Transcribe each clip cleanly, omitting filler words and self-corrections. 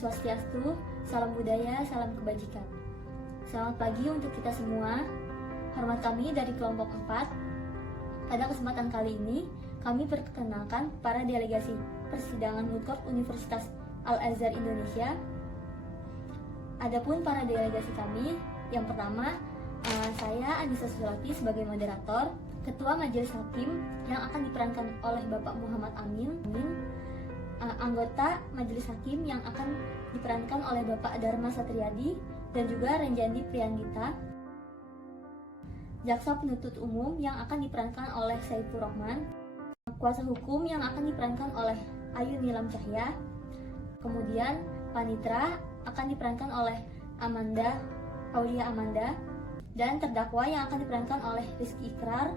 Swastiastu, salam budaya, salam kebajikan. Selamat pagi untuk kita semua. Hormat kami dari kelompok 4. Pada kesempatan kali ini, kami perkenalkan para delegasi persidangan Mudkop Universitas Al-Azhar Indonesia. Adapun para delegasi kami, yang pertama, saya Anissa Surati sebagai moderator, Ketua Majelis Hakim yang akan diperankan oleh Bapak Muhammad Amin, anggota Majelis Hakim yang akan diperankan oleh Bapak Dharma Satriadi dan juga Renjandi Priyanggita, Jaksa Penuntut Umum yang akan diperankan oleh Saifur Rahman, Kuasa Hukum yang akan diperankan oleh Ayu Nilam Cahya, kemudian Panitra akan diperankan oleh Aulia Amanda, dan terdakwa yang akan diperankan oleh Rizky Ikrar,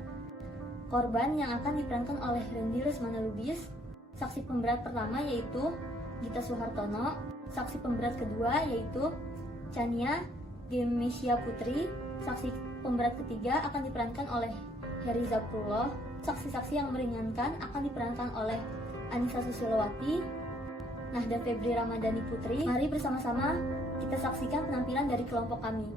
korban yang akan diperankan oleh Rendy Rusmana Lubis, saksi pemberat pertama yaitu Gita Suhartono, saksi pemberat kedua yaitu Chania Demesia Putri, saksi pemberat ketiga akan diperankan oleh Heri Zakrullah, saksi-saksi yang meringankan akan diperankan oleh Anissa Susilowati, Nahda Febri Ramadhani Putri. Mari bersama-sama kita saksikan penampilan dari kelompok kami.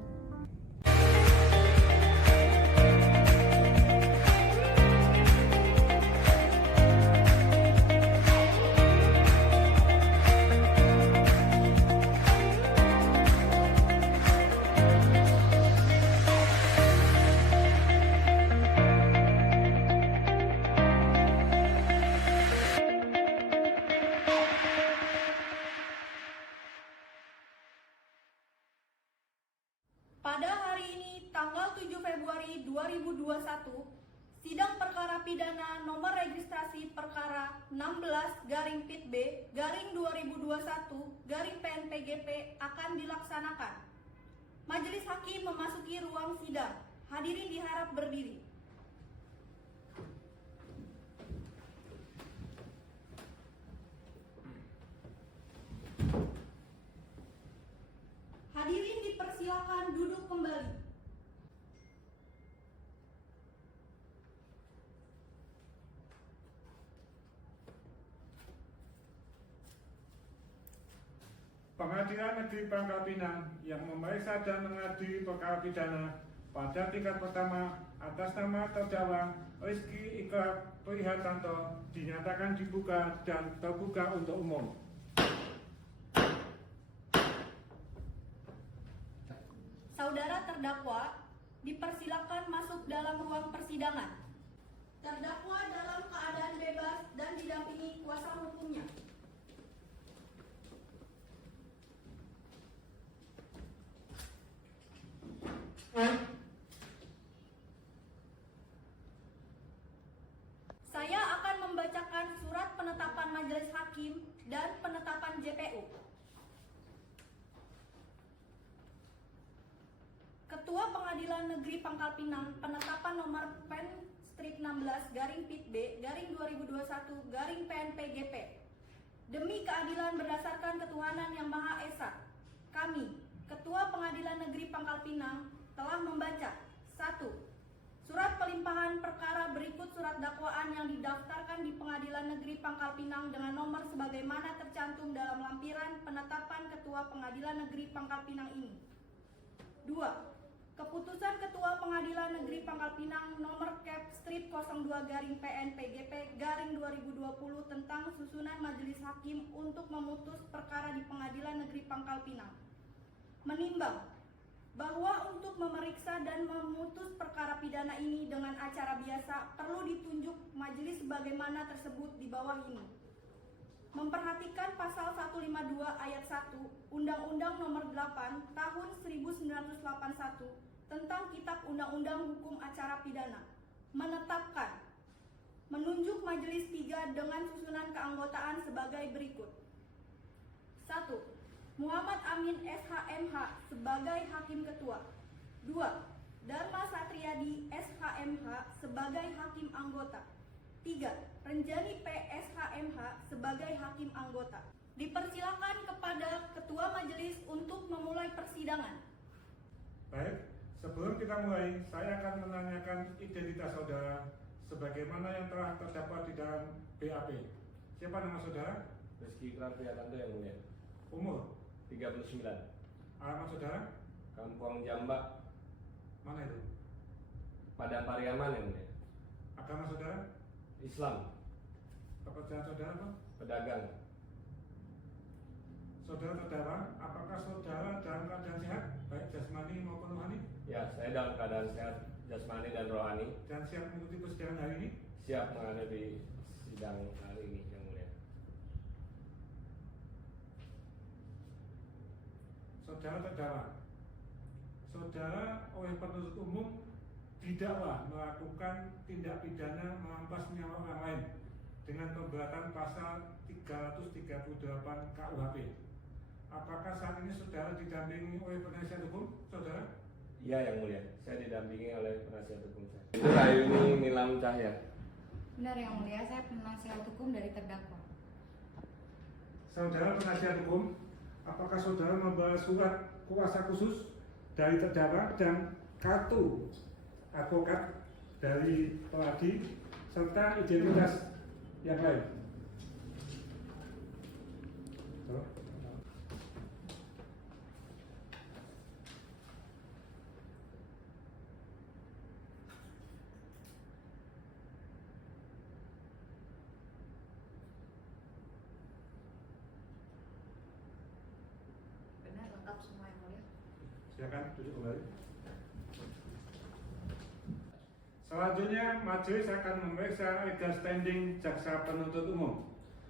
Pada hari ini, tanggal 7 Februari 2021, sidang perkara pidana nomor registrasi perkara 16-PIT-2021-PNPGP akan dilaksanakan. Majelis Hakim memasuki ruang sidang. Hadirin diharap berdiri. Hadirin dipersilakan duduk kembali. Pengadilan Negeri Pangkal Pinang yang memeriksa dan mengadili perkara pidana pada tingkat pertama atas nama terdakwa Rizky Ikrar Prihatanto dinyatakan dibuka dan terbuka untuk umum. Saudara terdakwa dipersilakan masuk dalam ruang persidangan. Terdakwa dalam keadaan bebas dan didampingi kuasa hukumnya. Saya akan membacakan surat penetapan Majelis Hakim dan penetapan JPU. Ketua Pengadilan Negeri Pangkal Pinang, penetapan nomor Pen-16-PIT-2021-PNPGP. Demi keadilan berdasarkan ketuhanan yang Maha Esa, kami, Ketua Pengadilan Negeri Pangkal Pinang, telah membaca 1. Surat pelimpahan perkara berikut surat dakwaan yang didaftarkan di Pengadilan Negeri Pangkal Pinang dengan nomor sebagaimana tercantum dalam lampiran penetapan Ketua Pengadilan Negeri Pangkal Pinang ini. 2. Keputusan Ketua Pengadilan Negeri Pangkal Pinang nomor Cap-02-PNPGP-2020 tentang susunan Majelis Hakim untuk memutus perkara di Pengadilan Negeri Pangkal Pinang. Menimbang bahwa untuk memeriksa dan memutus perkara pidana ini dengan acara biasa perlu ditunjuk majelis sebagaimana tersebut di bawah ini. Memperhatikan pasal 152 ayat 1 Undang-Undang Nomor 8 Tahun 1981 tentang Kitab Undang-Undang Hukum Acara Pidana, menetapkan menunjuk majelis 3 dengan susunan keanggotaan sebagai berikut. 1. Muhammad Amin SHMH sebagai Hakim Ketua. 2. Dharma Satriadi SHMH sebagai Hakim Anggota. 3. Renjani PSHMH sebagai Hakim Anggota. Dipersilakan kepada Ketua Majelis untuk memulai persidangan. Baik, sebelum kita mulai, saya akan menanyakan identitas saudara sebagaimana yang telah terdapat di dalam BAP. Siapa nama saudara? Rizky Ikrar Prihatanto yang mulia. Umur? 39. Alamat saudara? Kampung Jambak, Mana itu? Padang Pariaman yang mulia. Agama saudara? Islam, Pekerjaan saudara apa? pedagang. Saudara terdakwa, apakah saudara dalam keadaan sehat, baik jasmani maupun rohani, Ya, saya dalam keadaan sehat jasmani dan rohani, dan siap mengikuti persidangan hari ini? siap menghadapi sidang hari ini yang mulia. Saudara terdakwa, saudara oleh penuntut umum didakwa melakukan tindak pidana merampas nyawa orang lain dengan pemberatan pasal 338 KUHP. Apakah saat ini saudara didampingi oleh penasihat hukum, saudara? Iya yang mulia, saya didampingi oleh penasihat hukum saya. Itu Ayuni Nilam Cahya. Benar yang mulia, saya penasihat hukum dari terdakwa. Saudara penasihat hukum, apakah saudara membawa surat kuasa khusus dari terdakwa dan kartu advokat dari pelagi serta identitas yang lain? Benar, lengkap semua yang mulia. Silakan duduk kembali. Selanjutnya majelis akan memeriksa legal standing jaksa penuntut umum.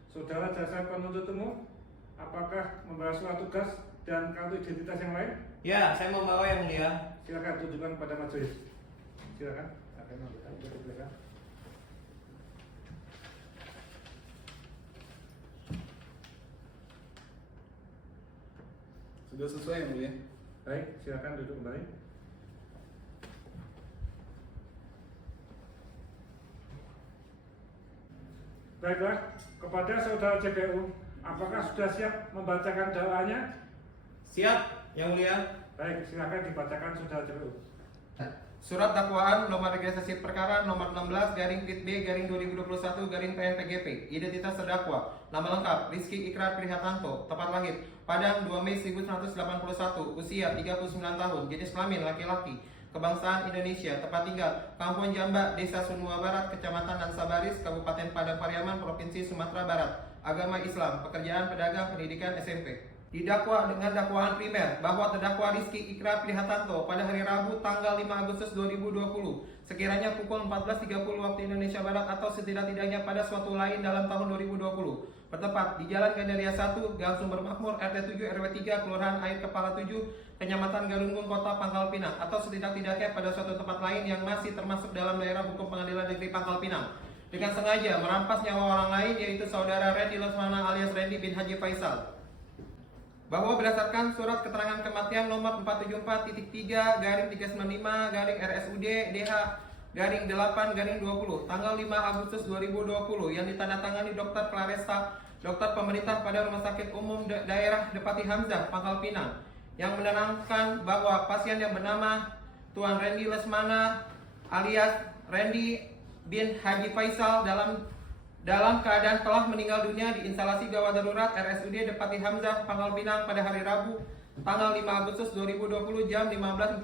Saudara jaksa penuntut umum, apakah membawa surat tugas dan kartu identitas yang lain? Ya, saya membawa yang mulia. Silakan tunjukkan pada majelis. Silakan. Akan memberikan silakan. Sudah sesuai yang mulia. Baik, silakan duduk kembali. Baiklah, kepada saudara JPU, apakah sudah siap membacakan dakwaannya? Siap, yang mulia. Baik, silakan dibacakan saudara JPU. Surat dakwaan nomor registrasi perkara nomor 16/B/2021/PN-PGP. Identitas terdakwa. Nama lengkap Rizky Ikrar Prihatanto. Tempat lahir Padang 2 Mei 1981. Usia 39 tahun. Jenis kelamin laki-laki. Kebangsaan Indonesia. Tempat tinggal Kampung Jambak, Desa Sunua Barat, Kecamatan Nansabaris, Kabupaten Padang Pariaman, Provinsi Sumatera Barat. Agama Islam. Pekerjaan pedagang, pendidikan SMP. Didakwa dengan dakwaan primer bahwa terdakwa Rizky Ikrar Prihatanto pada hari Rabu tanggal 5 Agustus 2020 sekiranya pukul 14.30 waktu Indonesia Barat atau setidak-tidaknya pada suatu lain dalam tahun 2020 bertepat di Jalan Gandaria 1, Gang Sumber Makmur, RT 7 RW 3, Kelurahan Air Kepala 7, Kecamatan Galunggung, Kota Pangkal Pinang atau setidak-tidaknya pada suatu tempat lain yang masih termasuk dalam daerah hukum Pengadilan Negeri Pangkal Pinang dengan sengaja merampas nyawa orang lain yaitu saudara Randy Lesmana alias Randy bin Haji Faisal. Bahwa berdasarkan surat keterangan kematian nomor 474.3/395/RSUD DH/8/20 tanggal 5 Agustus 2020 yang ditandatangani Dr. Claresta, dokter pemerintah pada Rumah Sakit Umum Daerah Depati Hamzah, Pangkal Pinang, yang menerangkan bahwa pasien yang bernama Tuan Randy Lesmana alias Randy bin Haji Faisal dalam keadaan telah meninggal dunia di instalasi gawat darurat RSUD Depati Hamzah, Pangkal Pinang pada hari Rabu, tanggal 5 Agustus 2020 jam 15.40.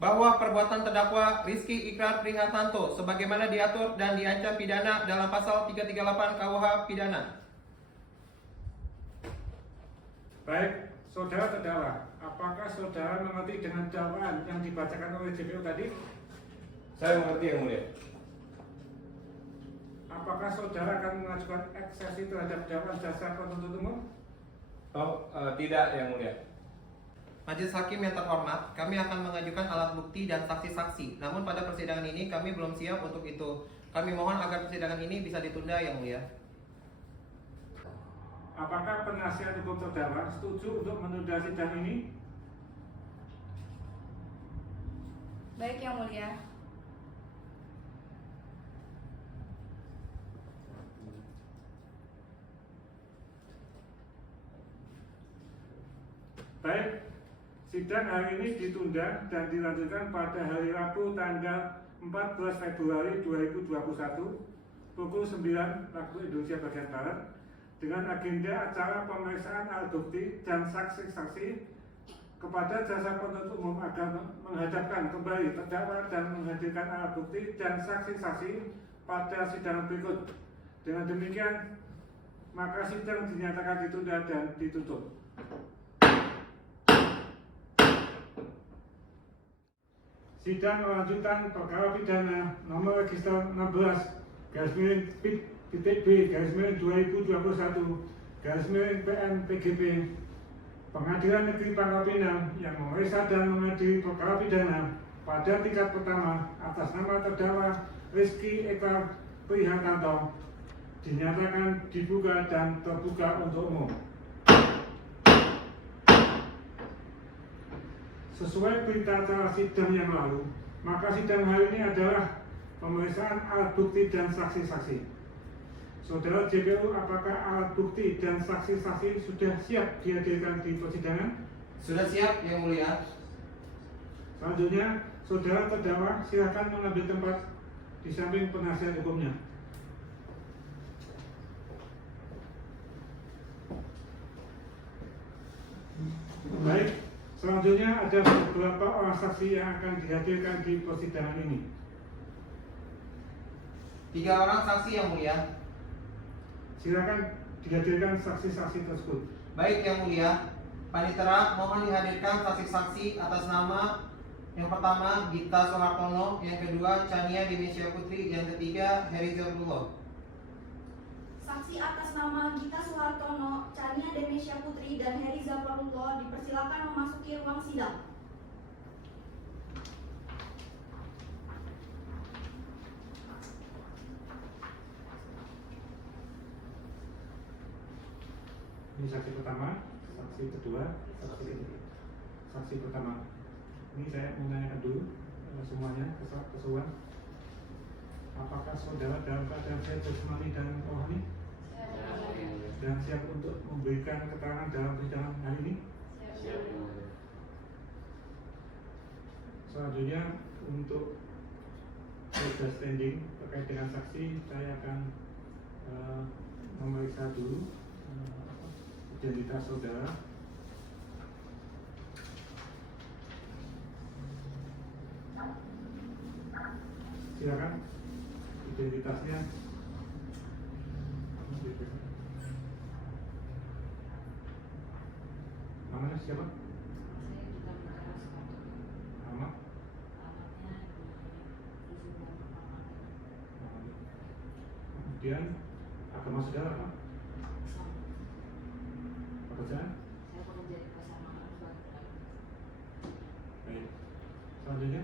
Bahwa perbuatan terdakwa Rizky Ikrar Prihatanto sebagaimana diatur dan diancam pidana dalam pasal 338 KUH pidana. Baik, saudara terdakwa, apakah saudara mengerti dengan dakwaan yang dibacakan oleh JPU tadi? Saya mengerti yang mulia. Apakah saudara akan mengajukan eksepsi terhadap dakwaan jaksa penuntut umum? Tidak yang mulia. Majelis Hakim yang terhormat, kami akan mengajukan alat bukti dan saksi-saksi. Namun pada persidangan ini kami belum siap untuk itu. Kami mohon agar persidangan ini bisa ditunda yang mulia. Apakah penasihat hukum terdakwa setuju untuk menunda sidang ini? Baik yang mulia. Baik, sidang hari ini ditunda dan dilanjutkan pada hari Rabu tanggal 14 Februari 2021 pukul 9 waktu Indonesia bagian Barat dengan agenda acara pemeriksaan alat bukti dan saksi-saksi kepada jasa penuntut umum agar menghadapkan kembali terdakwa dan menghadirkan alat bukti dan saksi-saksi pada sidang berikut. Dengan demikian, maka sidang dinyatakan ditunda dan ditutup. Sidang lanjutan perkara pidana nomor register 16-P/2021-PN-PGP Pengadilan Negeri Pangkal Pinang yang memeriksa dan mengadili perkara pidana pada tingkat pertama atas nama terdakwa Rizky Ikrar Prihatanto dinyatakan dibuka dan terbuka untuk umum. Sesuai berita acara sidang yang lalu, maka sidang hari ini adalah pemeriksaan alat bukti dan saksi-saksi. Saudara JPU, apakah alat bukti dan saksi-saksi sudah siap dihadirkan di persidangan? Sudah siap, Yang Mulia. Selanjutnya, saudara terdakwa silakan mengambil tempat di samping penasihat hukumnya. Baik, selanjutnya ada beberapa orang saksi yang akan dihadirkan di persidangan ini. 3 orang saksi, Yang Mulia. Silakan dihadirkan saksi-saksi tersebut. Baik, Yang Mulia. Panitera mohon dihadirkan saksi-saksi atas nama yang pertama Gita Soehartono, yang kedua Chania Demesia Putri, yang ketiga Heri Zerullah. Saksi atas nama Gita Soehartono, Chania Demesia Putri, dan Heri Zafarullah dipersilakan memasuki ruang sidang. Ini saksi pertama, saksi kedua, saksi ketiga. Saksi pertama. Ini saya menanyakan dulu semuanya keseluruhan. Apakah saudara dalam keadaan sehat jasmani dan rohani? Dan siap untuk memberikan keterangan dalam persidangan hari ini? Siap. Selanjutnya untuk legal standing terkait dengan saksi, saya akan memeriksa dulu identitas saudara. Silakan identitasnya. Namanya siapa? Nama? Kemudian agama saudara apa? Pekerjaan? Baik. Selanjutnya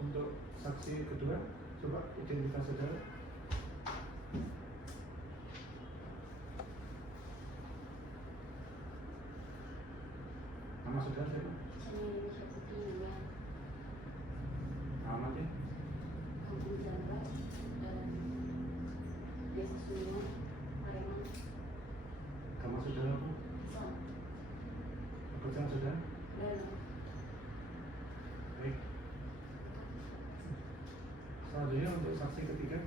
untuk saksi kedua, coba identitas saudara. Nama saudara siapa? Alamatnya? Agama saudara apa? Pekerjaan saudara? Baik. Selanjutnya untuk saksi ketiga.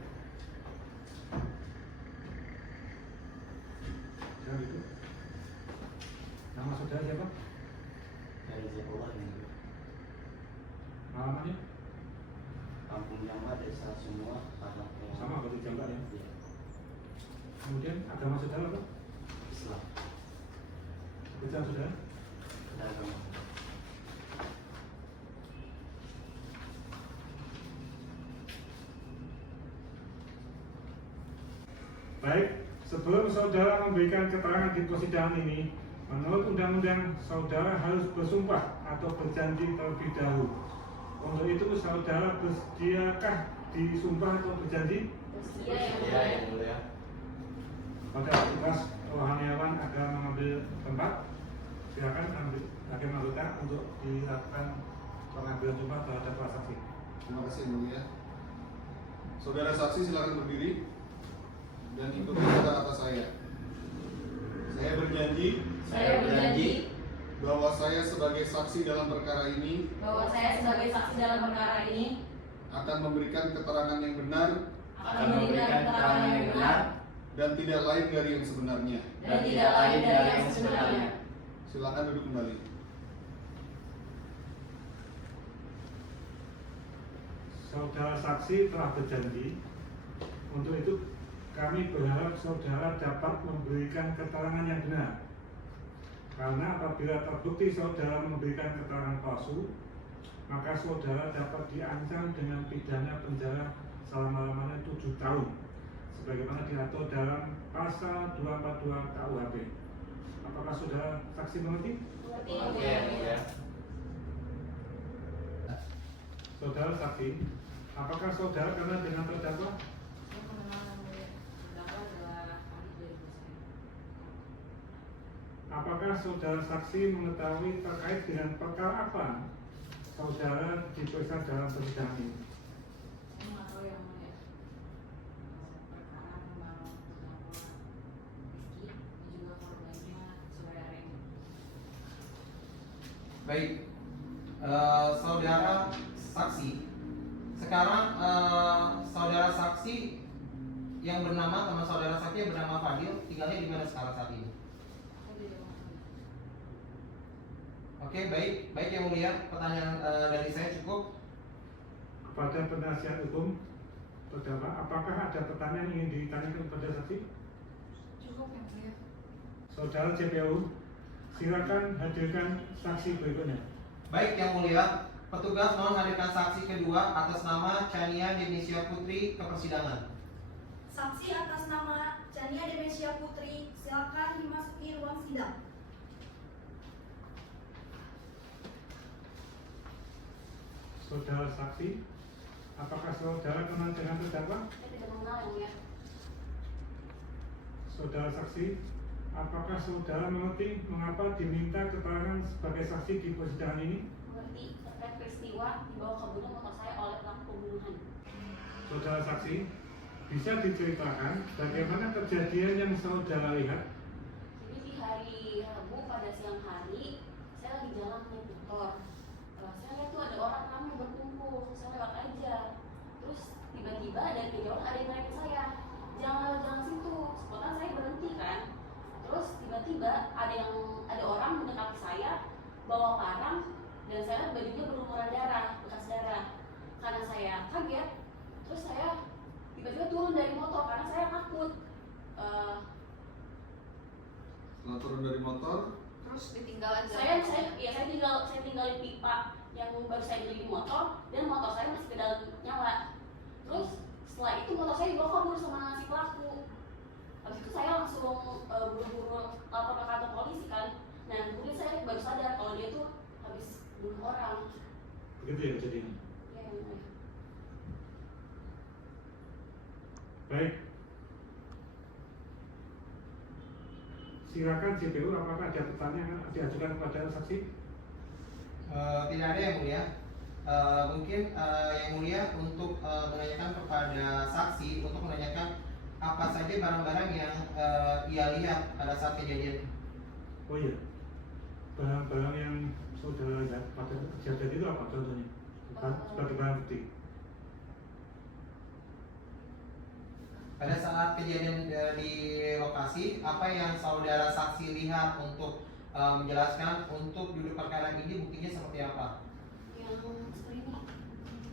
Siapa itu? Nama saudara siapa? Alamatnya? Kampung Jamba, Desa Semua, Tanah Sama berarti Jamba ya? Kemudian agama saudara apa? Islam, Pekerjaan saudara? pedagang. Baik, sebelum saudara memberikan keterangan di persidangan ini, menurut undang-undang saudara harus bersumpah atau berjanji terlebih dahulu. Untuk itu saudara bersediakah disumpah atau berjanji? Iya, Yang Mulia. Pada tugas rohaniawan agar mengambil tempat, silakan ambil hakim anggota untuk dilakukan pengambilan sumpah terhadap para saksi. Terima kasih Yang Mulia. Saudara saksi silakan berdiri dan ikuti kata atas saya. Saya berjanji bahwa saya sebagai saksi dalam perkara ini akan memberikan keterangan yang benar dan tidak lain dari yang sebenarnya. Dan tidak lain dari yang sebenarnya. Silakan duduk kembali. Saudara saksi telah berjanji. Untuk itu kami berharap saudara dapat memberikan keterangan yang benar. Karena apabila terbukti saudara memberikan keterangan palsu, maka saudara dapat diancam dengan pidana penjara selama-lamanya 7 tahun, sebagaimana diatur dalam pasal 242 KUHP. Apakah saudara saksi mengerti? Saudara saksi, apakah saudara kenal dengan terdakwa? Saya mengenal yang mulia. Terdakwa adalah ahli dari dosen. Apakah saudara saksi mengetahui terkait dengan perkara apa saudara diperiksa dalam persidangan ini? Saya nggak tahu yang mulia. Perkara tentang terdakwa Rizky dan juga korbannya saudara Reni. Baik, saudara saksi. Sekarang saudara saksi yang bernama, teman saudara saksi yang bernama Fadil, tinggalnya di mana sekarang saat ini? Saya di rumah sakit. Oke, baik yang mulia. Pertanyaan dari saya cukup. Kepada penasihat hukum terdakwa, apakah ada pertanyaan yang ingin ditanyakan kepada saksi? Cukup yang mulia. Saudara JPU, silakan hadirkan saksi berikutnya. Baik yang mulia, petugas mohon hadirkan saksi kedua atas nama Chania Demesia Putri ke persidangan. Saksi atas nama Chania Demesia Putri, silakan dimasuki ruang sidang. Saudara saksi, apakah saudara kenal dengan terdakwa? Saya tidak mengenal yang mulia. Saudara saksi, apakah saudara mengerti mengapa diminta keterangan sebagai saksi di persidangan ini? Mengerti terkait peristiwa dibawa kaburnya motor saya oleh pelaku pembunuhan. Saudara saksi, bisa diceritakan bagaimana kejadian yang saudara lihat? Jadi di hari Rabu pada siang hari, saya lagi jalan naik motor. Saya lihat tuh ada orang ramai berkumpul, saya lewat aja. Terus tiba-tiba dari kejauhan ada yang nanya saya, jangan lewat jalan situ. Spontan saya berhenti kan. Terus tiba-tiba ada orang mendekati saya, bawa parang, dan saya lihat bajunya berlumuran darah, bekas darah. Karena saya kaget, terus saya tiba-tiba turun dari motor karena saya takut. Setelah turun dari motor, Terus ditinggal aja. Saya tinggalin pipa yang baru saya beli di motor, dan motor saya masih ke dalam nyala. Terus setelah itu motor saya dibawa kabur sama si pelaku. Habis itu saya langsung buru-buru lapor ke kantor polisi kan. Nah kemudian saya baru sadar kalau dia tuh habis bunuh orang. Begitu ya kejadiannya. Ya, yang mulia. Baik. Silakan JPU, apakah ada pertanyaan diajukan kepada saksi? Tidak ada yang mulia. Mungkin yang mulia untuk menanyakan kepada saksi untuk menanyakan apa saja barang-barang yang ia lihat pada saat kejadian. Oh iya, barang-barang yang saudara lihat pada kejadian itu apa contohnya? Sebagai barang bukti. Pada saat kejadian di lokasi, apa yang saudara saksi lihat untuk menjelaskan untuk duduk perkara ini buktinya seperti apa? Yang seperti ini.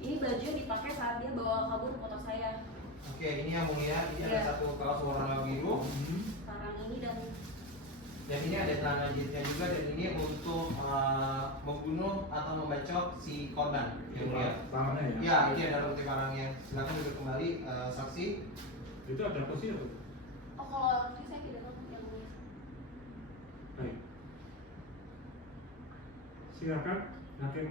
Ini baju yang dipakai saat dia bawa kabur motor saya. Oke, ini yang mulia. Ini ada Iya. satu kaos warna biru. Sekarang ini dan ini ada celana jilidnya juga, dan ini untuk membunuh atau membacok si korban. Yang mulia. Tangannya ya? Ya, ini adalah bukti barangnya. Silakan duduk kembali, saksi. Itu ada posisi atau? oh kalau ini saya tidak tahu yang mulia. Baik. Silakan hakim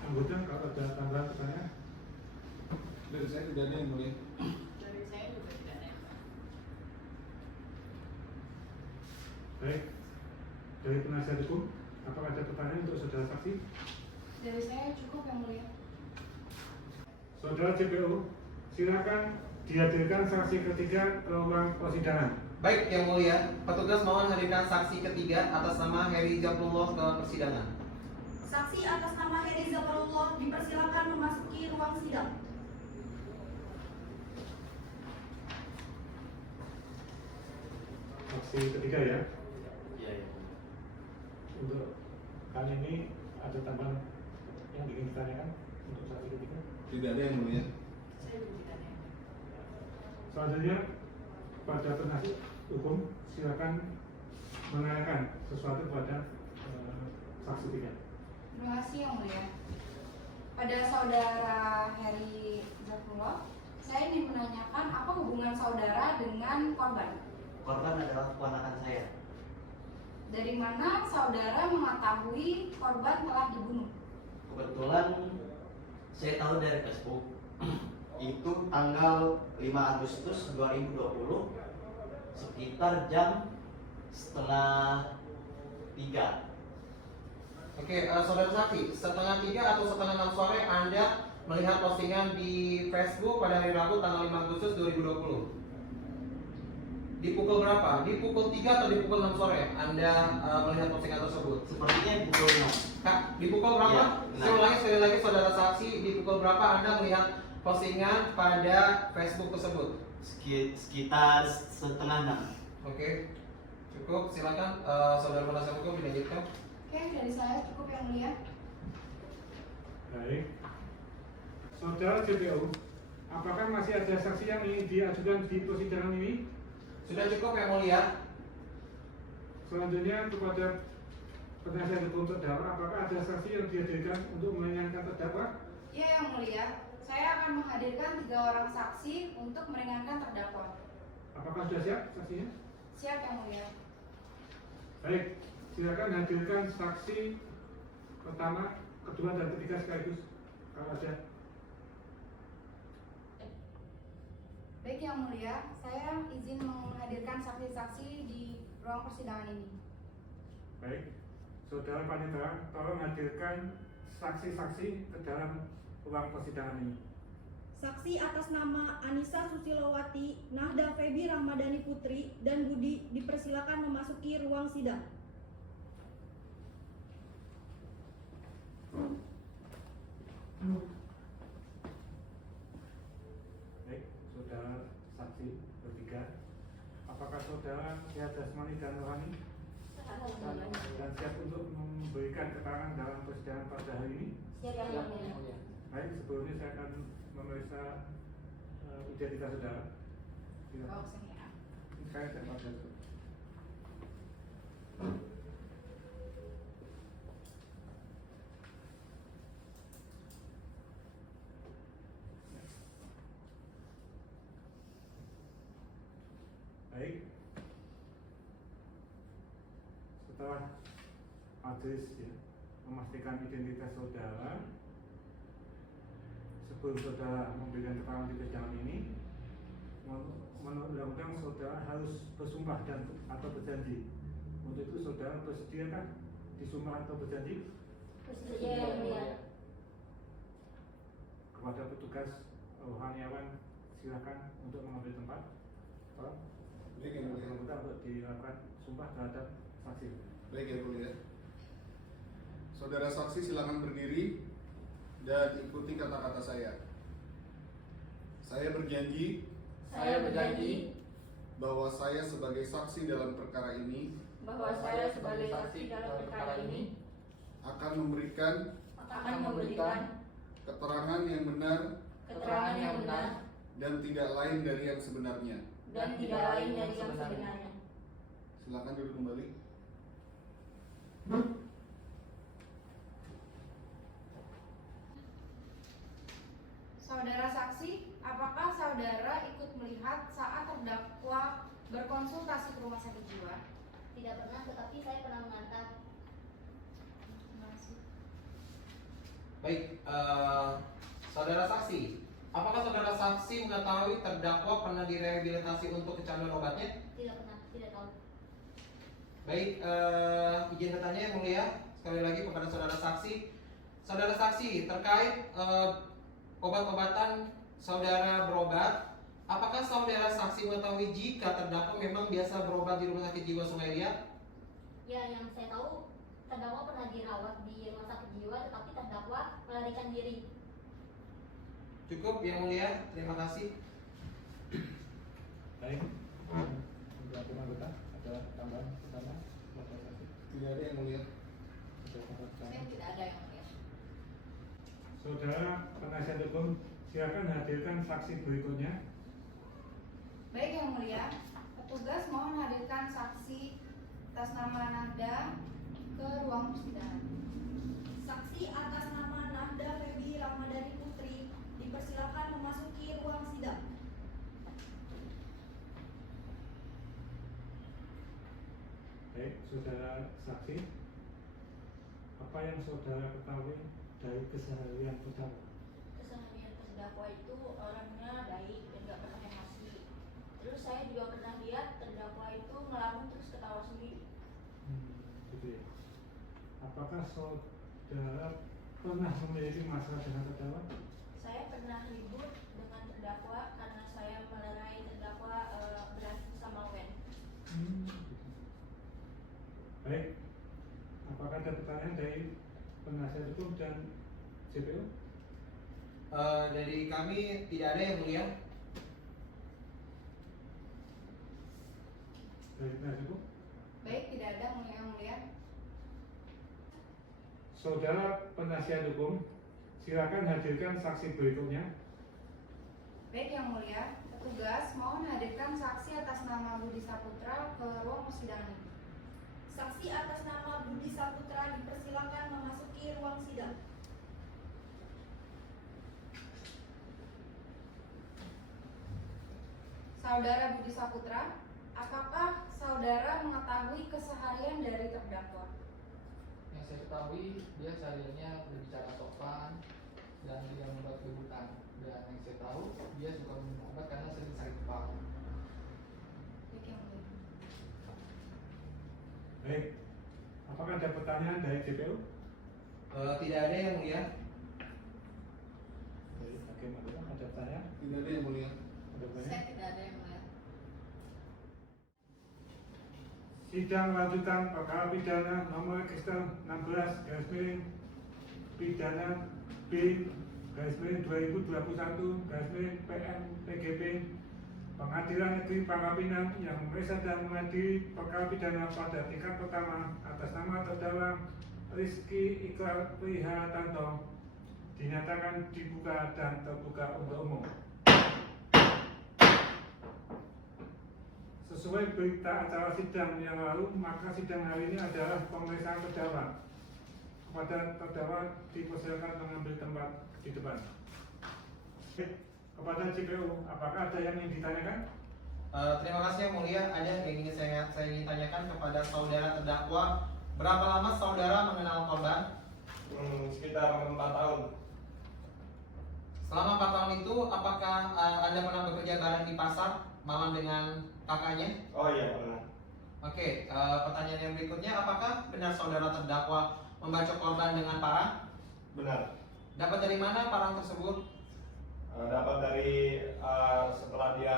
anggota kalau ada tambahan pertanyaan. dari saya tidak ada yang mulia. Dari saya juga tidak ada. Baik. Dari penasihat hukum, apakah ada pertanyaan untuk saudara saksi? Dari saya cukup yang mulia. Saudara JPU, silakan dihadirkan saksi ketiga ke ruang persidangan. Baik, yang mulia, petugas mohon hadirkan saksi ketiga atas nama Heri Zabrullah ke persidangan. Saksi atas nama Heri Zabrullah dipersilakan memasuki ruang sidang. saksi ketiga ya. Iya, iya. Untuk kali ini ada tambahan yang ingin ditanyakan untuk saksi ketiga? Tidak ada yang mulia. Saya belum ditanya. Selanjutnya pada penasihat hukum silakan menanyakan sesuatu kepada saksi ketiga. Terima kasih Yang Mulia. Pada saudara Heri Zakullah, saya ingin menanyakan apa hubungan saudara dengan korban? Korban adalah keponakan saya. Dari mana saudara mengetahui korban telah dibunuh? Kebetulan saya tahu dari Facebook. Itu tanggal 5 Agustus 2020 sekitar jam setengah 3. Oke, saudara saksi, setengah 3 atau setengah 6 sore Anda melihat postingan di Facebook pada hari Rabu tanggal 5 Agustus 2020. Di pukul berapa? Di pukul 3 atau di pukul 6 sore Anda melihat postingan tersebut? Sepertinya pukul 6. Kak, di pukul berapa? Iya, Saya ulangi sekali lagi saudara saksi, di pukul berapa Anda melihat postingan pada Facebook tersebut? Sekitar setengah 6. Oke, cukup. Silakan saudara penasihat hukum dilanjutkan. Oke, dari saya cukup Yang Mulia. Baik. Saudara JPU, apakah masih ada saksi yang ingin diajukan di persidangan ini? Sudah cukup Yang Mulia. Selanjutnya kepada penasihat hukum terdakwa, apakah ada saksi yang dihadirkan untuk meringankan terdakwa? Iya Yang Mulia, saya akan menghadirkan 3 orang saksi untuk meringankan terdakwa. Apakah sudah siap saksinya? Siap Yang Mulia. Baik, silakan hadirkan saksi pertama, kedua, dan ketiga sekaligus kalau ada. Baik Yang Mulia, saya izin menghadirkan saksi-saksi di ruang persidangan ini. Baik, saudara panitera, tolong hadirkan saksi-saksi ke dalam ruang persidangan ini. Saksi atas nama Anissa Susilowati, Nahda Febi Rahmadani Putri, dan Budi dipersilakan memasuki ruang sidang. Baik, saudara saksi bertiga, apakah saudara sehat jasmani dan rohani dan siap untuk memberikan keterangan dalam persidangan pada hari ini? Siap Yang Mulia. Baik, sebelumnya saya akan memeriksa identitas saudara. Silakan. Saya dapat itu. Baik. Setelah majelis ya, memastikan identitas saudara, sebelum saudara memberikan keterangan di persidangan ini, menurut undang-undang saudara harus bersumpah dan atau berjanji. Untuk itu saudara bersediakah disumpah atau berjanji? Bersedia Yang Mulia. Kepada petugas rohaniawan silakan untuk mengambil tempat. Tolong. Baik Yang Mulia. Untuk dilakukan sumpah terhadap saksi. Baik Yang Mulia. Saudara saksi silakan berdiri dan ikuti kata-kata saya. Saya berjanji Saya berjanji bahwa saya sebagai saksi dalam perkara ini bahwa saya sebagai saksi dalam perkara ini akan memberikan keterangan yang benar keterangan yang benar dan tidak lain dari yang sebenarnya. dan tidak lain dari yang sebenarnya. Silakan duduk kembali. Saudara saksi, apakah saudara ikut melihat saat terdakwa berkonsultasi ke rumah sakit jiwa? Tidak pernah, tetapi saya pernah mengantar. Terima kasih. Baik, saudara saksi, apakah saudara saksi mengetahui terdakwa pernah direhabilitasi untuk kecanduan obatnya? Tidak pernah, tidak tahu. Baik, izin bertanya yang mulia sekali lagi kepada saudara saksi. Saudara saksi, terkait obat-obatan saudara berobat, apakah saudara saksi mengetahui jika terdakwa memang biasa berobat di rumah sakit jiwa Sungai Liat? Ya, yang saya tahu terdakwa pernah dirawat di rumah sakit jiwa, tetapi terdakwa melarikan diri. Cukup yang mulia, terima kasih. Baik. Untuk anggota ada Ada tambahan pertama? Tidak ada yang mulia. Saya tidak ada yang mulia. Saudara penasihat hukum, silakan hadirkan saksi berikutnya. Baik yang mulia, petugas mohon hadirkan saksi atas nama Nahda ke ruang persidangan. Saksi atas nama Nahda Febi Ramadhani Putri dipersilakan memasuki ruang sidang. Baik, saudara saksi, apa yang saudara ketahui dari keseharian terdakwa? Keseharian terdakwa itu orangnya baik dan gak pernah emosi. Terus saya juga pernah lihat terdakwa itu ngelamun terus ketawa sendiri. Gitu ya. Apakah saudara pernah memiliki masalah dengan terdakwa? Saya pernah ribut dengan terdakwa karena saya melerai terdakwa berantem sama Wen. Baik, apakah ada pertanyaan dari penasihat hukum dan JPU? Dari kami tidak ada yang mulia. Dari penasihat hukum? Baik, tidak ada yang mulia. Saudara penasihat hukum, silakan hadirkan saksi berikutnya. Baik yang mulia, petugas mohon hadirkan saksi atas nama Budi Saputra ke ruang persidangan ini. Saksi atas nama Budi Saputra dipersilakan memasuki ruang sidang. Saudara Budi Saputra, apakah saudara mengetahui keseharian dari terdakwa? Yang saya ketahui dia sehariannya berbicara sopan dan tidak membuat keributan. Dan yang saya tahu dia suka minum obat karena sering sakit kepala. Baik yang mulia. Baik, apakah ada pertanyaan dari JPU? Tidak ada yang mulia. Dari hakim Agung, ada pertanyaan? Tidak ada yang mulia. Ada pertanyaan? Saya tidak ada yang mulia. Sidang lanjutan perkara pidana nomor register 16 garis pidana B garis 2021 garis PM PGP Pengadilan Negeri Pangkal Pinang yang memeriksa dan mengadili perkara pidana pada tingkat pertama atas nama terdakwa Rizky Ikrar Prihatanto dinyatakan dibuka dan terbuka untuk umum. Sesuai berita acara sidang yang lalu, maka sidang hari ini adalah pemeriksaan terdakwa. Kepada terdakwa dipersilakan mengambil tempat di depan. Kepada JPU, apakah ada yang ingin ditanyakan? Terima kasih yang mulia. Ada yang ingin saya ingin tanyakan kepada saudara terdakwa. Berapa lama saudara mengenal korban? Sekitar 4 tahun. Selama 4 tahun itu, apakah Anda pernah bekerja bareng di pasar malam dengan kakaknya? Oh iya pernah. Oke, pertanyaan yang berikutnya, apakah benar saudara terdakwa membacok korban dengan parang? Benar. Dapat dari mana parang tersebut? Dapat dari setelah dia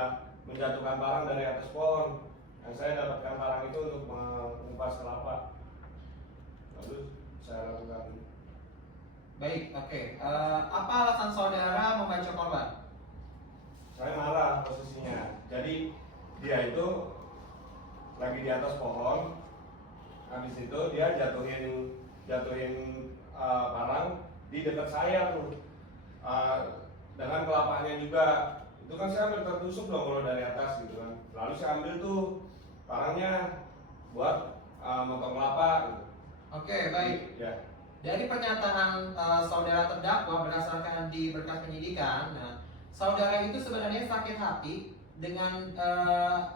menjatuhkan barang dari atas pohon. Yang saya dapatkan barang itu untuk mengupas kelapa. Lalu saya lakukan. Baik, oke. Apa alasan saudara membacok korban? Saya marah posisinya. Jadi dia itu lagi di atas pohon. Habis itu dia jatuhin barang di dekat saya tuh. Dengan kelapanya juga. Itu kan saya hampir tertusuk dong kalau dari atas gitu kan. Lalu saya ambil tuh barangnya buat motong kelapa gitu. Oke, baik. Ya. Dari pernyataan saudara terdakwa berdasarkan di berkas penyidikan, nah, saudara itu sebenarnya sakit hati dengan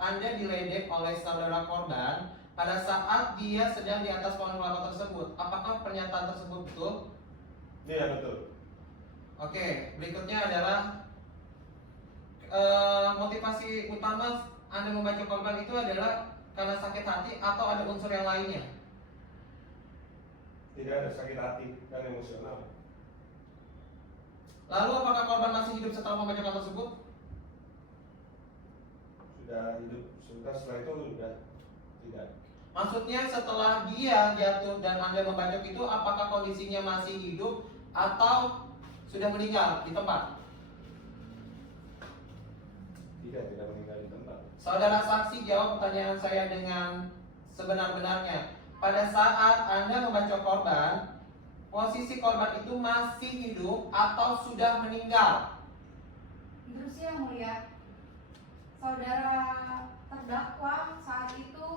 Anda diledek oleh saudara korban pada saat dia sedang di atas pohon kelapa tersebut. Apakah pernyataan tersebut betul? Iya betul. Oke, berikutnya adalah motivasi utama Anda membaca korban itu adalah karena sakit hati atau ada unsur yang lainnya? Tidak ada sakit hati dan emosional. Lalu apakah korban masih hidup setelah membaca hal tersebut? Sudah hidup, setelah itu sudah tidak. Maksudnya setelah dia jatuh dan Anda membacok itu, apakah kondisinya masih hidup atau sudah meninggal di tempat? Tidak meninggal di tempat. Saudara saksi jawab pertanyaan saya dengan sebenar-benarnya. Pada saat Anda membaca korban, posisi korban itu masih hidup atau sudah meninggal? Instruksi yang mulia, saudara terdakwa saat itu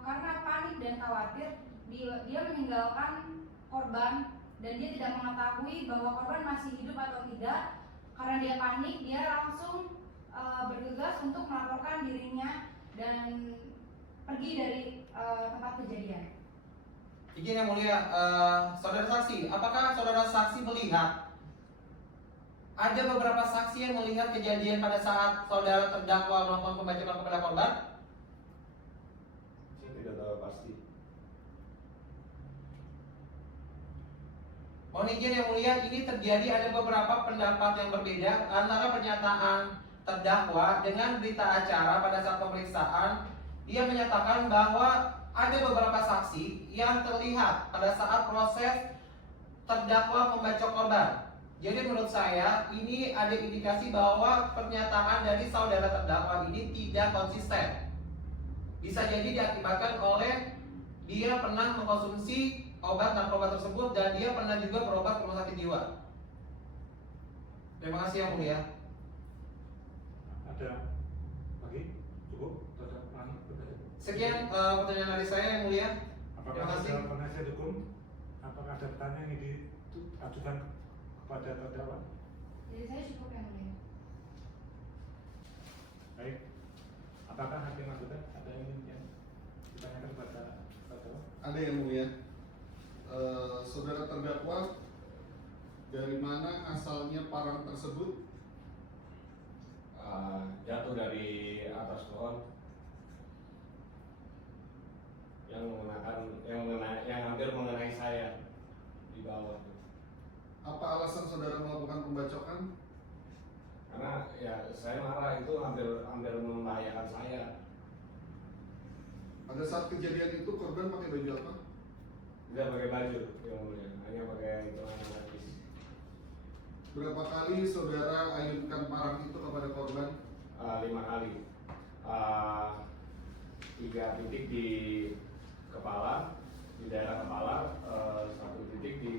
karena panik dan khawatir, dia meninggalkan korban dan dia tidak mengetahui bahwa korban masih hidup atau tidak. Karena dia panik, dia langsung bergegas untuk melaporkan dirinya dan pergi dari tempat kejadian. Izin yang mulia, saudara saksi, apakah saudara saksi melihat ada beberapa saksi yang melihat kejadian pada saat saudara terdakwa melakukan pembacokan kepada korban? Saya tidak tahu pasti. Mohon izin yang mulia, ini terjadi ada beberapa pendapat yang berbeda antara pernyataan terdakwa dengan berita acara pada saat pemeriksaan. Dia menyatakan bahwa ada beberapa saksi yang terlihat pada saat proses terdakwa membacok korban. Jadi menurut saya ini ada indikasi bahwa pernyataan dari saudara terdakwa ini tidak konsisten. Bisa jadi diakibatkan oleh dia pernah mengkonsumsi obat narkoba tersebut dan dia pernah juga berobat ke rumah sakit jiwa. Terima kasih yang mulia. Ada lagi? Cukup? Sekian pertanyaan dari saya yang mulia. Apakah Terima kasih. saudara penasihat hukum, apakah ada pertanyaan yang diajukan kepada terdakwa? Jadi saya cukup yang mulia. Baik. Apakah hakim anggota ada yang ditanyakan kepada terdakwa? Ada yang mulia. Saudara terdakwa, dari mana asalnya parang tersebut? Jatuh dari atas pohon yang hampir mengenai saya di bawah. Apa alasan saudara melakukan pembacokan? Karena ya saya marah, itu hampir membahayakan saya. Pada saat kejadian itu korban pakai baju apa? Tidak pakai baju, yang mulia, hanya pakai celana najis. Berapa kali saudara ayunkan parang itu kepada korban? 5 kali. 3 titik di kepala, di daerah kepala, 1 titik di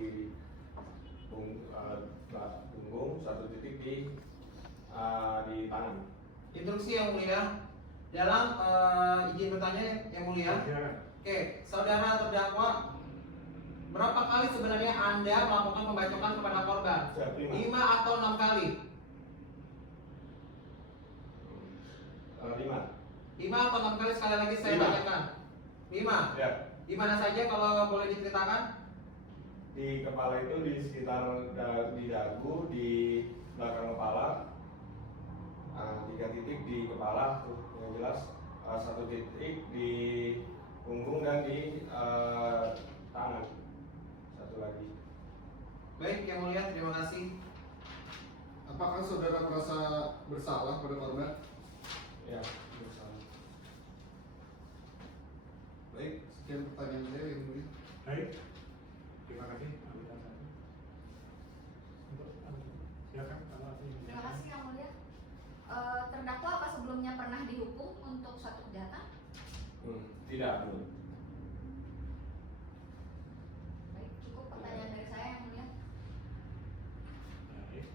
punggung, 1 titik di tangan. Instruksi yang mulia. Dalam izin bertanya yang mulia. Oke, saudara terdakwa, berapa kali sebenarnya Anda melakukan pembacokan kepada korban? 5 atau 6 kali? 5 atau 6 kali, sekali lagi saya 5. tanyakan. 5? Ya. Di mana saja kalau boleh diceritakan? Di kepala itu di sekitar di dagu, di belakang kepala, 3 titik di kepala tuh yang jelas, 1 titik di punggung dan di tangan, 1 lagi. Baik, yang mulia, terima kasih. Apakah saudara merasa bersalah pada korban? Ya, bersalah. Baik, sekian pertanyaan saya yang mulia. Baik. Terima kasih. Silakan kalau ada yang Terima kasih yang mulia. Terdakwa apa sebelumnya pernah dihukum untuk suatu kejahatan? Tidak, belum. Baik, cukup pertanyaan dari saya yang mulia. Baik.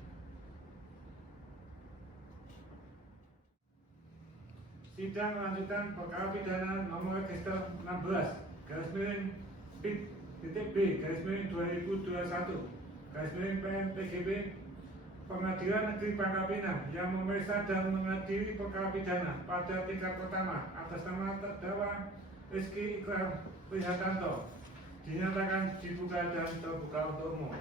Sidang lanjutan perkara pidana nomor register 16 garis miring titik B garis miring 2021 garis miring PN-PGB Pengadilan Negeri Pangkal Pinang yang memeriksa dan mengadili perkara pidana pada tingkat pertama atas nama terdakwa Rizky Ikrar Prihatanto dinyatakan dibuka dan terbuka untuk umum.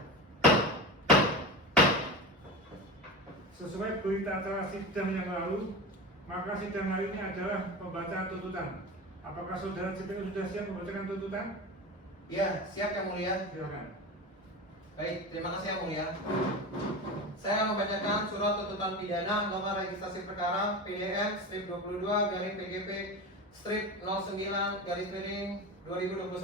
Sesuai berita acara sidang yang lalu, maka sidang hari ini adalah pembacaan tuntutan. Apakah saudara JPU sudah siap membacakan tuntutan? Ya, siap yang mulia. Silakan. Baik, terima kasih yang mulia. Saya membacakan surat tuntutan pidana nomor registrasi perkara PDM strip 22 garing PGP strip 09 garis miring 2021.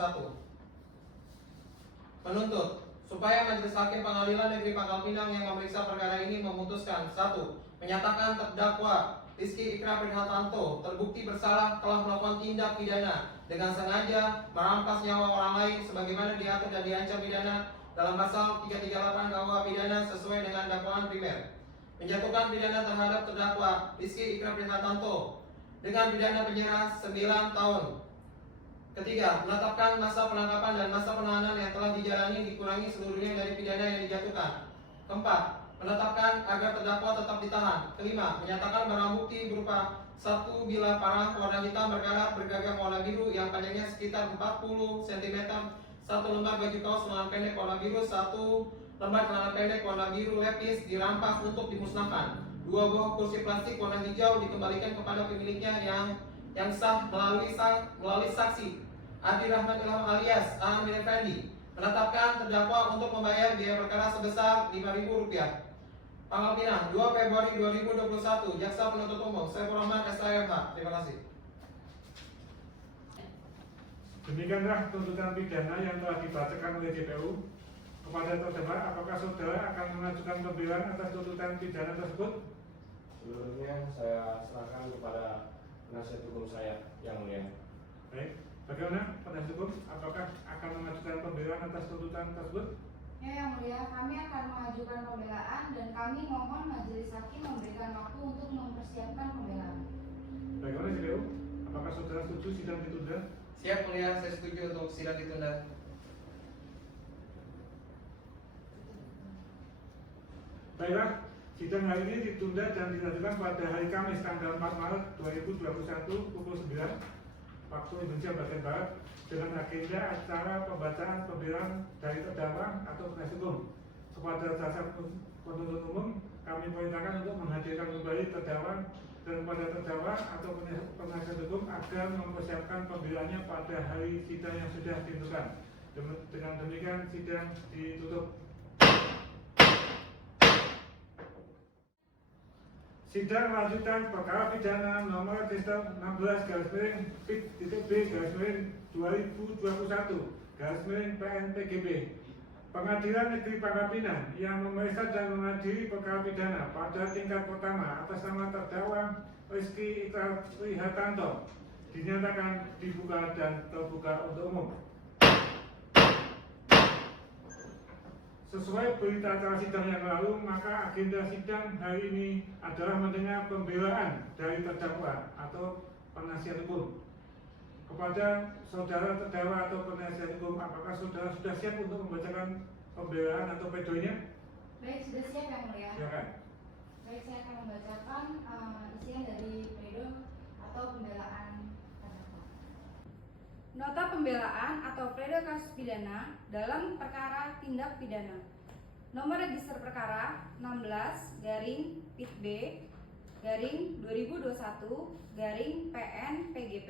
Menuntut supaya Majelis Hakim Pengadilan Negeri Pangkal Pinang yang memeriksa perkara ini memutuskan 1. Menyatakan terdakwa Rizky Ikrar Prihatanto terbukti bersalah telah melakukan tindak pidana dengan sengaja merampas nyawa orang lain sebagaimana diatur dan diancam pidana dalam pasal 338 KUH pidana sesuai dengan dakwaan primer. Menjatuhkan pidana terhadap terdakwa Rizky Ikrar Prihatanto dengan pidana penjara 9 tahun. Ketiga, menetapkan masa penangkapan dan masa penahanan yang telah dijalani dikurangi seluruhnya dari pidana yang dijatuhkan. Keempat, menetapkan agar terdakwa tetap ditahan. Kelima, menyatakan barang bukti berupa 1 bilah parang warna hitam berkarat bergagang warna biru yang panjangnya sekitar 40 cm, 1 lembar baju kaos lengan pendek warna biru, 1 lembar celana pendek warna biru lepis dirampas untuk dimusnahkan. 2 buah kursi plastik warna hijau dikembalikan kepada pemiliknya yang sah melalui saksi Adi Rahmat Ilham alias Amin Effendi. Menetapkan terdakwa untuk membayar biaya perkara sebesar Rp5.000. Pangkal Pinang, 2 Februari 2021. Jaksa Penuntut Umum Saiful Rahman SHMH. Terima kasih. Demikianlah tuntutan pidana yang telah dibacakan oleh JPU. Kepada terdakwa, apakah saudara akan mengajukan pembelaan atas tuntutan pidana tersebut? Seluruhnya saya serahkan kepada penasihat hukum saya yang mulia. Baik, bagaimana penasihat hukum? Apakah akan mengajukan pembelaan atas tuntutan tersebut? Ya, Yang Mulia, kami akan mengajukan pembelaan dan kami mohon majelis hakim memberikan waktu untuk mempersiapkan pembelaan. Bagaimana JPU? Apakah saudara setuju sidang ditunda? Siap mulia, saya setuju untuk sidang ditunda. Baiklah, sidang hari ini ditunda dan dilanjutkan pada hari Kamis tanggal 4 Maret 2021 pukul 9 waktu Indonesia bagian Barat dengan agenda acara pembacaan pembelaan dari terdakwa atau penasihat hukum. Kepada jaksa penuntut umum, kami perintahkan untuk menghadirkan kembali terdakwa dan kepada terdakwa atau penasihat hukum agar mempersiapkan pembelaannya pada hari sidang yang sudah ditentukan. Dengan demikian sidang ditutup. Sidang lanjutan perkara pidana nomor register 16/B/2021/PNPGB. Pengadilan Negeri Pangkal Pinang yang memeriksa dan mengadili perkara pidana pada tingkat pertama atas nama terdakwa Rizky Ikrar Prihatanto dinyatakan dibuka dan terbuka untuk umum. Sesuai berita acara sidang yang lalu, maka agenda sidang hari ini adalah mendengar pembelaan dari terdakwa atau penasihat hukum. Kepada saudara terdakwa atau penasihat hukum, apakah saudara sudah siap untuk membacakan pembelaan atau pledoinya? Baik, sudah siap Yang Mulia. Silakan. Baik, saya akan membacakan isian dari pledoi atau pembelaan terdakwa. Nota pembelaan atau pledoi kasus pidana dalam perkara tindak pidana. Nomor register perkara 16/PITB/2021/PN-PGP.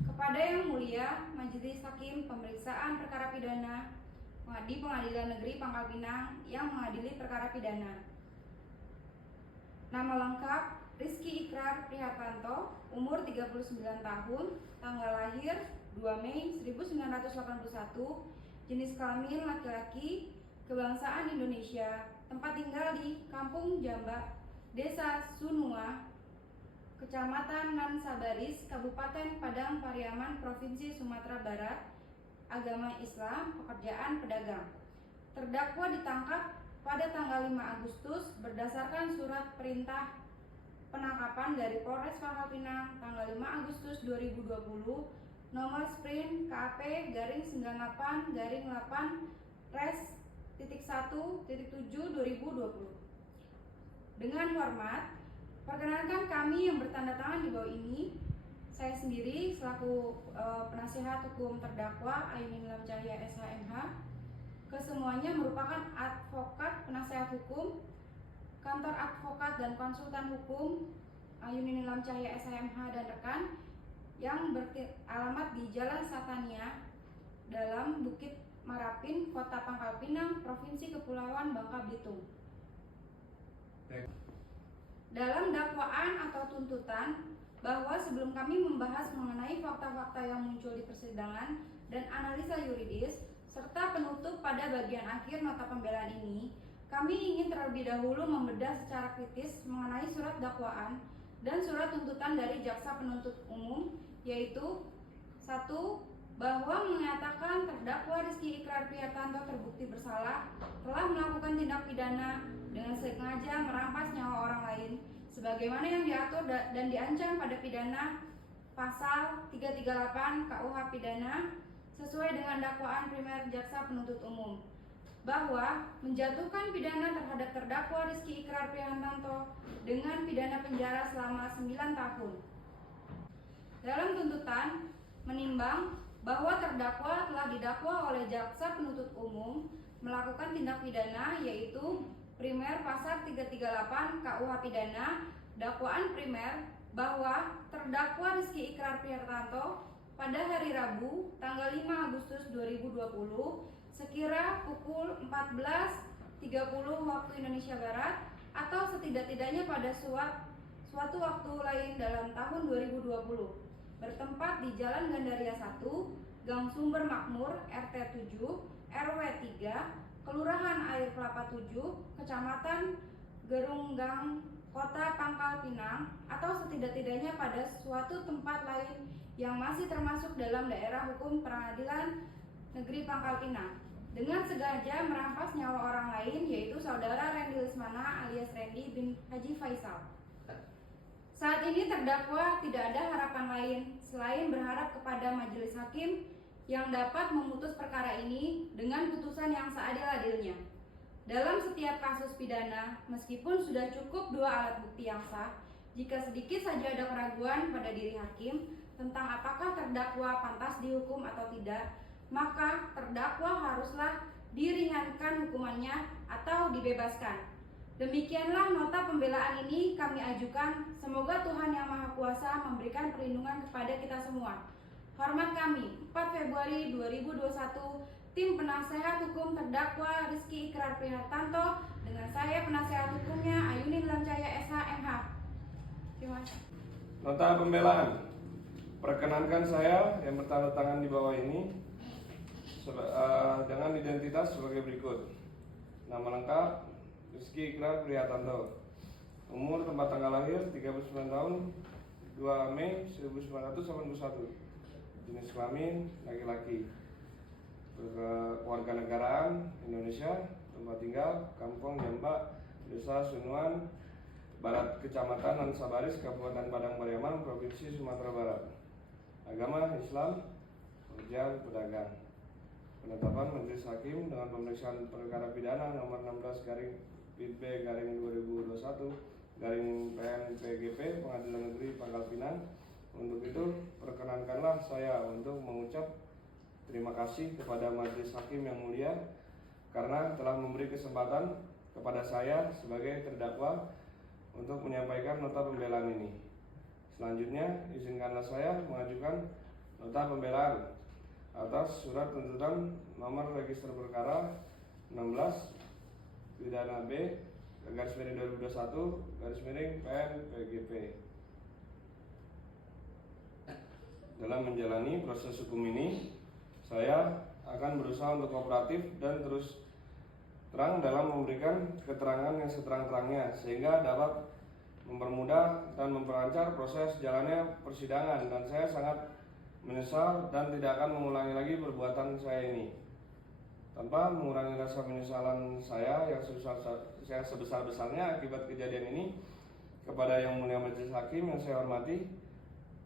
Kepada Yang Mulia Majelis Hakim Pemeriksaan Perkara Pidana di Pengadilan Negeri Pangkal Pinang yang mengadili perkara pidana. Nama lengkap Rizky Ikrar Prihatanto, umur 39 tahun, tanggal lahir 2 Mei 1981, jenis kelamin laki-laki, kebangsaan Indonesia, tempat tinggal di Kampung Jamba, Desa Sunua, Kecamatan Nansabaris, Kabupaten Padang Pariaman, Provinsi Sumatera Barat, agama Islam, pekerjaan pedagang. Terdakwa ditangkap pada tanggal 5 Agustus berdasarkan surat perintah penangkapan dari Polres Pangkal Pinang tanggal 5 Agustus 2020 nomor sprint KAP/8-8-1-7/2020. Dengan hormat, perkenankan kami yang bertanda tangan di bawah ini, saya sendiri selaku penasihat hukum terdakwa Ayuni Nilam Cahya SHMH, kesemuanya merupakan advokat penasihat hukum Kantor Advokat dan Konsultan Hukum Ayuni Nilam Cahya SHMH dan rekan yang beralamat di Jalan Satania dalam Bukit Marapin, Kota Pangkal Pinang, Provinsi Kepulauan Bangka Belitung. Dalam dakwaan atau tuntutan bahwa sebelum kami membahas mengenai fakta-fakta yang muncul di persidangan dan analisa yuridis serta penutup pada bagian akhir nota pembelaan ini, kami ingin terlebih dahulu membedah secara kritis mengenai surat dakwaan dan surat tuntutan dari jaksa penuntut umum, yaitu 1. Bahwa menyatakan terdakwa Rizky Ikrar Prihartanto terbukti bersalah telah melakukan tindak pidana dengan sengaja merampas nyawa orang lain sebagaimana yang diatur dan diancam pada pidana pasal 338 KUH pidana sesuai dengan dakwaan primer jaksa penuntut umum, bahwa menjatuhkan pidana terhadap terdakwa Rizky Ikrar Prihartanto dengan pidana penjara selama 9 tahun. Dalam tuntutan menimbang bahwa terdakwa telah didakwa oleh jaksa penuntut umum melakukan tindak pidana yaitu primer pasal 338 KUH pidana, dakwaan primer bahwa terdakwa Rizky Ikrar Prihartanto pada hari Rabu tanggal 5 Agustus 2020 sekira pukul 14.30 waktu Indonesia Barat atau setidak-tidaknya pada suatu waktu lain dalam tahun 2020 bertempat di Jalan Gandaria 1, Gang Sumber Makmur, RT 7, RW 3, Kelurahan Air Kelapa 7, Kecamatan Gerunggang, Kota Pangkal Pinang, atau setidak-tidaknya pada suatu tempat lain yang masih termasuk dalam daerah hukum Pengadilan Negeri Pangkal Pinang, dengan sengaja merampas nyawa orang lain, yaitu saudara Randy Lesmana alias Randy bin Haji Faisal. Saat ini terdakwa tidak ada harapan lain selain berharap kepada majelis hakim yang dapat memutus perkara ini dengan putusan yang seadil-adilnya. Dalam setiap kasus pidana, meskipun sudah cukup 2 alat bukti yang sah, jika sedikit saja ada keraguan pada diri hakim tentang apakah terdakwa pantas dihukum atau tidak, maka terdakwa haruslah diringankan hukumannya atau dibebaskan. Demikianlah nota pembelaan ini kami ajukan. Semoga Tuhan Yang Maha Kuasa memberikan perlindungan kepada kita semua. Hormat kami, 4 Februari 2021, tim penasehat hukum terdakwa Rizky Ikrar Prihartanto dengan saya penasehat hukumnya Ayuni Lamcaya SH MH. Terima kasih. Nota pembelaan. Perkenankan saya yang bertanda tangan di bawah ini dengan identitas sebagai berikut. Nama lengkap Rizky Ikrar Prihartanto. Umur tempat tanggal lahir 39 tahun 2 Mei 1981. Jenis kelamin laki-laki. Kewarganegaraan Indonesia. Tempat tinggal Kampung Jambak, Desa Sunuan Barat, Kecamatan Ansabaris, Kabupaten Padang Pariaman, Provinsi Sumatera Barat. Agama Islam, pekerjaan pedagang. Penetapan Majelis Hakim dengan pemeriksaan perkara pidana nomor 16 garing PIB garing 2021 garing PN-PGP Pengadilan Negeri Pangkal Pinang. Untuk itu perkenankanlah saya untuk mengucap terima kasih kepada Majelis Hakim yang mulia karena telah memberi kesempatan kepada saya sebagai terdakwa untuk menyampaikan nota pembelaan ini. Selanjutnya izinkanlah saya mengajukan nota pembelaan atas surat tuntutan nomor register perkara 16 pidana B garis miring 2021 garis miring PN PGP. Dalam menjalani proses hukum ini, saya akan berusaha untuk kooperatif dan terus terang dalam memberikan keterangan yang seterang-terangnya sehingga dapat mempermudah dan memperlancar proses jalannya persidangan, dan saya sangat menyesal dan tidak akan mengulangi lagi perbuatan saya ini. Tanpa mengurangi rasa penyesalan saya yang sebesar-besarnya akibat kejadian ini, kepada Yang Mulia Majelis Hakim yang saya hormati,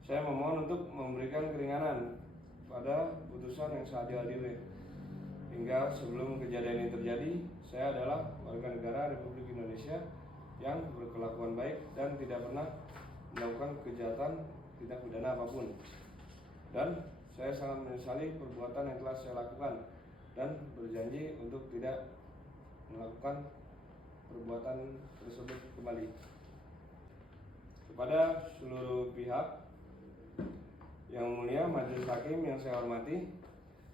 saya memohon untuk memberikan keringanan pada putusan yang seadil-adilnya. Hingga sebelum kejadian ini terjadi, saya adalah warga negara Republik Indonesia yang berkelakuan baik dan tidak pernah melakukan kejahatan tindak pidana apapun. Dan saya sangat menyesali perbuatan yang telah saya lakukan dan berjanji untuk tidak melakukan perbuatan tersebut kembali. Kepada seluruh pihak, Yang Mulia Majelis Hakim yang saya hormati,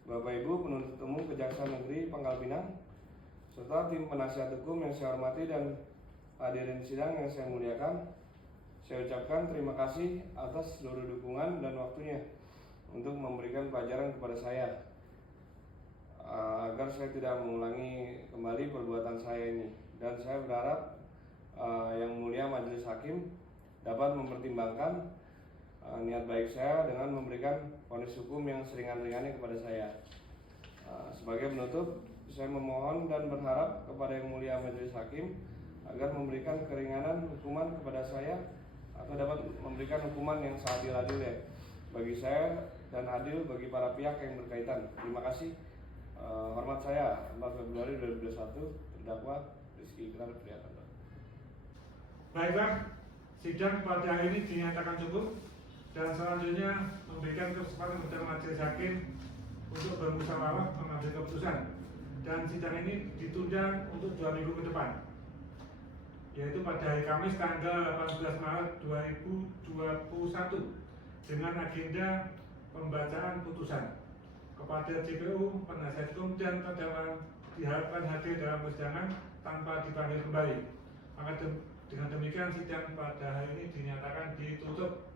Bapak Ibu penuntut umum Kejaksaan Negeri Pangkal Pinang, serta tim penasihat hukum yang saya hormati dan hadirin sidang yang saya muliakan, saya ucapkan terima kasih atas seluruh dukungan dan waktunya untuk memberikan pelajaran kepada saya agar saya tidak mengulangi kembali perbuatan saya ini. Dan saya berharap Yang Mulia Majelis Hakim dapat mempertimbangkan niat baik saya dengan memberikan vonis hukum yang seringan-ringannya kepada saya. Sebagai penutup, saya memohon dan berharap kepada Yang Mulia Majelis Hakim agar memberikan keringanan hukuman kepada saya atau dapat memberikan hukuman yang seadil-adilnya bagi saya dan adil bagi para pihak yang berkaitan. Terima kasih. Hormat saya 4 Februari 2021, terdakwa Rizky Ikrar Prihatanto. Baiklah, sidang pada hari ini dinyatakan cukup dan selanjutnya memberikan kesempatan kepada majelis hakim untuk bermusyawarah mengambil keputusan, dan sidang ini ditunda untuk 2 minggu ke depan, yaitu pada hari Kamis tanggal 18 Maret 2021 dengan agenda pembacaan putusan. Kepada JPU, penasihat hukum dan terdakwa diharapkan hadir dalam persidangan tanpa dipanggil kembali. Maka dengan demikian sidang pada hari ini dinyatakan ditutup.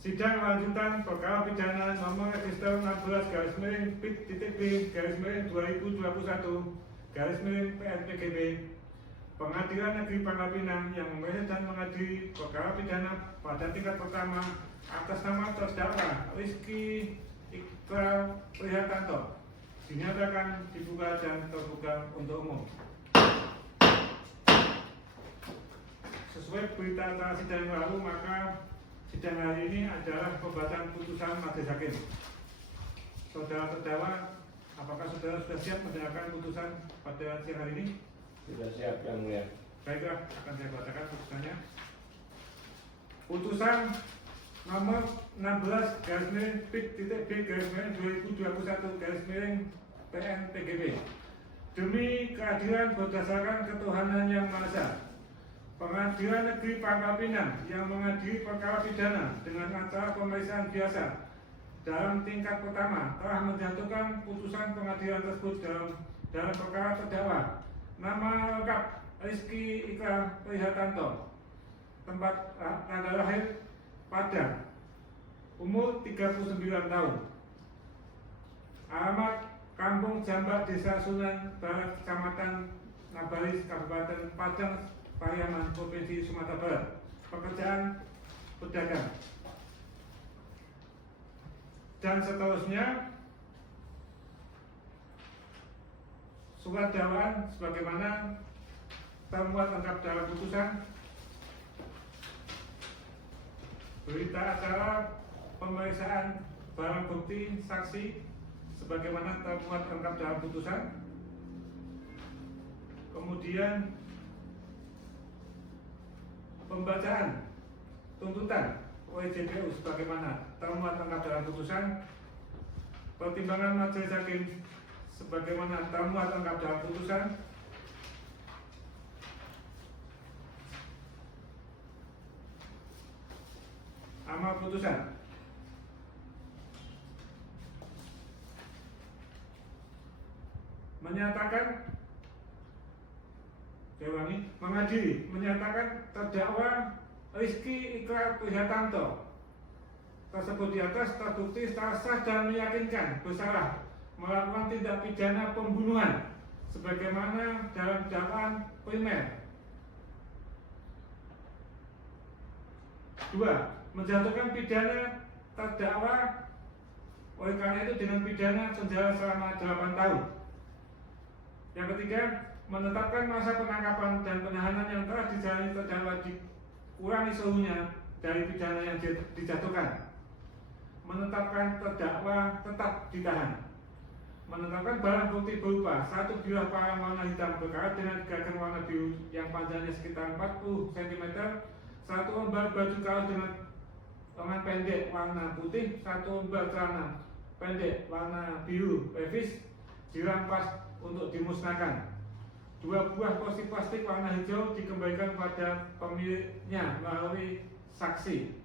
Sidang lanjutan perkara pidana nomor register 16-PIT-B/2021-PNPGB Pengadilan Negeri Pangkal Pinang yang memeriksa dan mengadili perkara pidana pada tingkat pertama atas nama terdakwa Rizky Ikrar Prihatanto dinyatakan dibuka dan terbuka untuk umum. Sesuai berita acara sidang yang lalu, maka sidang hari ini adalah pembacaan putusan majelis hakim. Saudara terdakwa, apakah saudara sudah siap mendengarkan putusan pada siang hari ini? Sudah siap, Yang Mulia. Baiklah, akan saya bacakan putusannya. Putusan nomor 16-PIT-B/2021-PNPGB demi keadilan berdasarkan ketuhanan yang Maha Esa. Pengadilan Negeri Pangkal Pinang yang mengadili perkara pidana dengan acara pemeriksaan biasa dalam tingkat pertama telah menjatuhkan putusan pengadilan tersebut dalam perkara terdakwa nama lengkap Rizky Ikrar Prihatanto, tempat tanggal lahir Padang, umur 39 tahun, alamat Kampung Jambak, Desa Sunan Barat, Kecamatan Nabalis, Kabupaten Padang, Pariaman, Provinsi Sumatera Barat. Pekerjaan pedagang. Dan seterusnya, surat dakwaan sebagaimana termuat lengkap dalam putusan, berita acara pemeriksaan barang bukti saksi sebagaimana termuat lengkap dalam putusan, kemudian pembacaan tuntutan oleh JPU sebagaimana termuat lengkap dalam putusan, pertimbangan majelis hakim sebagaimana termuat lengkap dalam putusan, amal putusan. Mengadili, menyatakan terdakwa Rizky Ikrar Prihatanto tersebut di atas terbukti secara sah dan meyakinkan bersalah melakukan tindak pidana pembunuhan sebagaimana dalam dakwaan primer. 2. Menjatuhkan pidana terdakwa oleh karena itu dengan pidana penjara selama 8 tahun. Yang ketiga, menetapkan masa penangkapan dan penahanan yang telah dijalani terdakwa dikurangi seluruhnya dari pidana yang dijatuhkan. Menetapkan terdakwa tetap ditahan. Menetapkan barang bukti berupa 1 bilah parang warna hitam berkarat dengan gagang warna biru yang panjangnya sekitar 40 cm, 1 lembar baju kaos dengan lengan pendek warna putih, 1 lembar celana pendek warna biru levis dirampas untuk dimusnahkan. 2 buah kursi plastik warna hijau dikembalikan pada pemiliknya melalui saksi.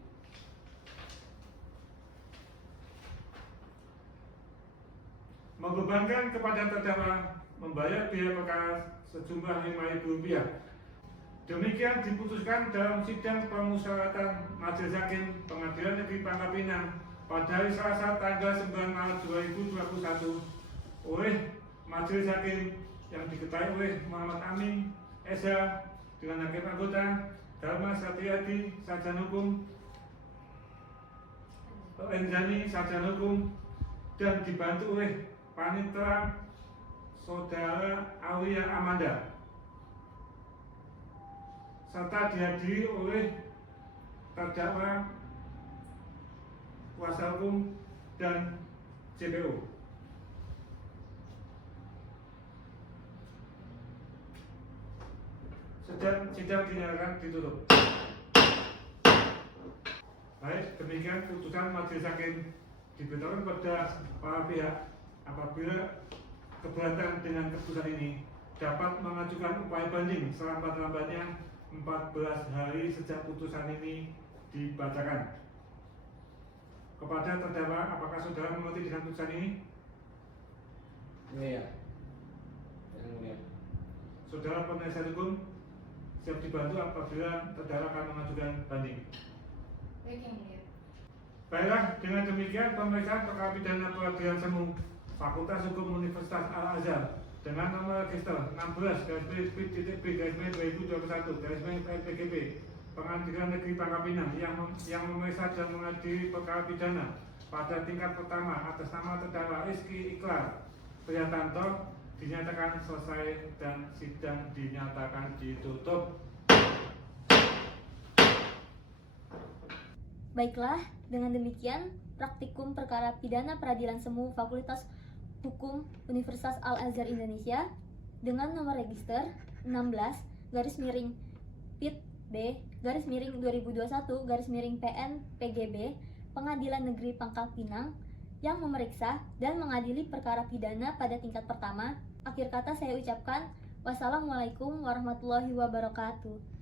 Membebankan kepada terdakwa membayar biaya perkara sejumlah Rp5.000. Demikian diputuskan dalam sidang permusyawaratan Majelis Hakim Pengadilan Negeri Pangkal Pinang pada hari Selasa tanggal 9 Maret 2021 oleh Majelis Hakim yang diketahui oleh Muhammad Amin Esa dengan hakim anggota Dharma Satyadi sarjana hukum, Enzani sarjana hukum, dan dibantu oleh Panitra Saudara Aulia Amanda, serta dihadiri oleh terdakwa, kuasa hukum, dan JPO. Sidang dinyatakan ditutup. Baik, demikian putusan majelis hakim diberitahukan kepada para pihak apabila keberatan dengan keputusan ini dapat mengajukan upaya banding selambat-lambatnya 14 hari sejak putusan ini dibacakan. Kepada terdakwa, apakah saudara mengerti dengan putusan ini? Iya. Yang mulia. Saudara penasihat hukum siap dibantu apabila terdakwa akan mengajukan banding. Baik, Yang Mulia. Baiklah, dengan demikian pemeriksaan perkara pidana peradilan semu Fakultas Hukum Universitas Al-Azhar dengan nomor register 16-B.B-2021-PGB Pengadilan Negeri Pangkal Pinang yang memeriksa dan mengadili perkara pidana pada tingkat pertama atas nama terdakwa Rizky Ikrar Prihatanto dinyatakan selesai dan sidang dinyatakan ditutup. Baiklah, dengan demikian praktikum perkara pidana peradilan semu Fakultas Hukum Universitas Al-Azhar Indonesia dengan nomor register 16-B/2021-PN/PGB Pengadilan Negeri Pangkal Pinang yang memeriksa dan mengadili perkara pidana pada tingkat pertama. Akhir kata saya ucapkan wassalamualaikum warahmatullahi wabarakatuh.